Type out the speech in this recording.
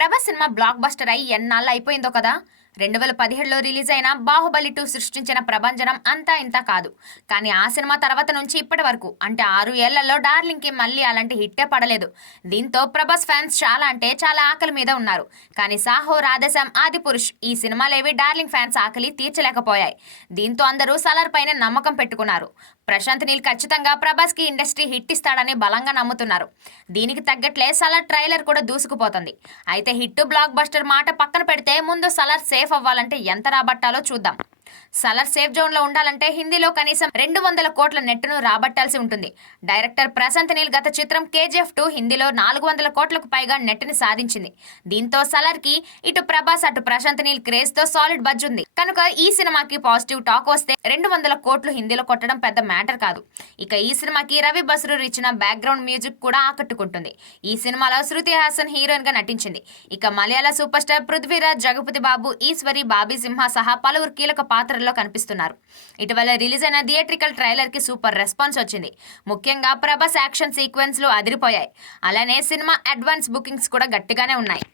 Prabhas cinema block buster అయి ఎన్నాళ్ళు అయిపోయిందో కదా? రెండు వేల పదిహేడులో రిలీజ్ అయిన బాహుబలి టూ సృష్టించిన ప్రభంజనం అంతా ఇంత కాదు. కానీ ఆ సినిమా తర్వాత నుంచి ఇప్పటి వరకు అంటే ఆరు ఏళ్ళలో డార్లింగ్కి మళ్ళీ అలాంటి హిట్టే పడలేదు. దీంతో ప్రభాస్ ఫ్యాన్స్ చాలా అంటే చాలా ఆకలి మీద ఉన్నారు. కానీ సాహో రాధశ్యామ్ ఆది పురుష్ ఈ సినిమాలేవి డార్లింగ్ ఫ్యాన్స్ ఆకలి తీర్చలేకపోయాయి. దీంతో అందరూ సలార్ పైన నమ్మకం పెట్టుకున్నారు. ప్రశాంత్ నీల్ ఖచ్చితంగా ప్రభాస్కి ఇండస్ట్రీ హిట్ ఇస్తాడని బలంగా నమ్ముతున్నారు. దీనికి తగ్గట్లే సలార్ ట్రైలర్ కూడా దూసుకుపోతుంది. అయితే హిట్ బ్లాక్ బస్టర్ మాట పక్కన పెడితే ముందు సలార్ సేఫ్ అవ్వాలంటే ఎంత రాబట్టాలో చూద్దాం. సలార్ సేఫ్ జోన్లో ఉండాలంటే హిందీలో కనీసం రెండు వందల కోట్ల నెట్ను రాబట్టాల్సి ఉంటుంది. డైరెక్టర్ ప్రశాంత్ నీల్ గత చిత్రం కేజీఎఫ్ టూ హిందీలో నాలుగు వందల కోట్లకు పైగా నెట్ని సాధించింది. దీంతో సలార్కి ఇటు ప్రభాస్ అటు ప్రశాంత్ నీల్ క్రేజ్తో సాలిడ్ బజ్ ఉంది. కనుక ఈ సినిమాకి పాజిటివ్ టాక్ వస్తే రెండు వందల కోట్లు హిందీలో కొట్టడం పెద్ద మ్యాటర్ కాదు. ఇక ఈ సినిమాకి రవి బస్రూర్ ఇచ్చిన బ్యాక్గ్రౌండ్ మ్యూజిక్ కూడా ఆకట్టుకుంటుంది. ఈ సినిమాలో శృతి హాసన్ హీరోయిన్గా నటించింది. ఇక మలయాళ సూపర్ స్టార్ పృథ్వీరాజ్ జగపతి బాబు ఈశ్వరి బాబీ సింహ సహా పలువురు కీలక పాత్రల్లో కనిపిస్తున్నారు. ఇటీవల రిలీజ్ అయిన థియేట్రికల్ ట్రైలర్కి సూపర్ రెస్పాన్స్ వచ్చింది. ముఖ్యంగా ప్రభాస్ యాక్షన్ సీక్వెన్స్లు అదిరిపోయాయి. అలానే సినిమా అడ్వాన్స్ బుకింగ్స్ కూడా గట్టిగానే ఉన్నాయి.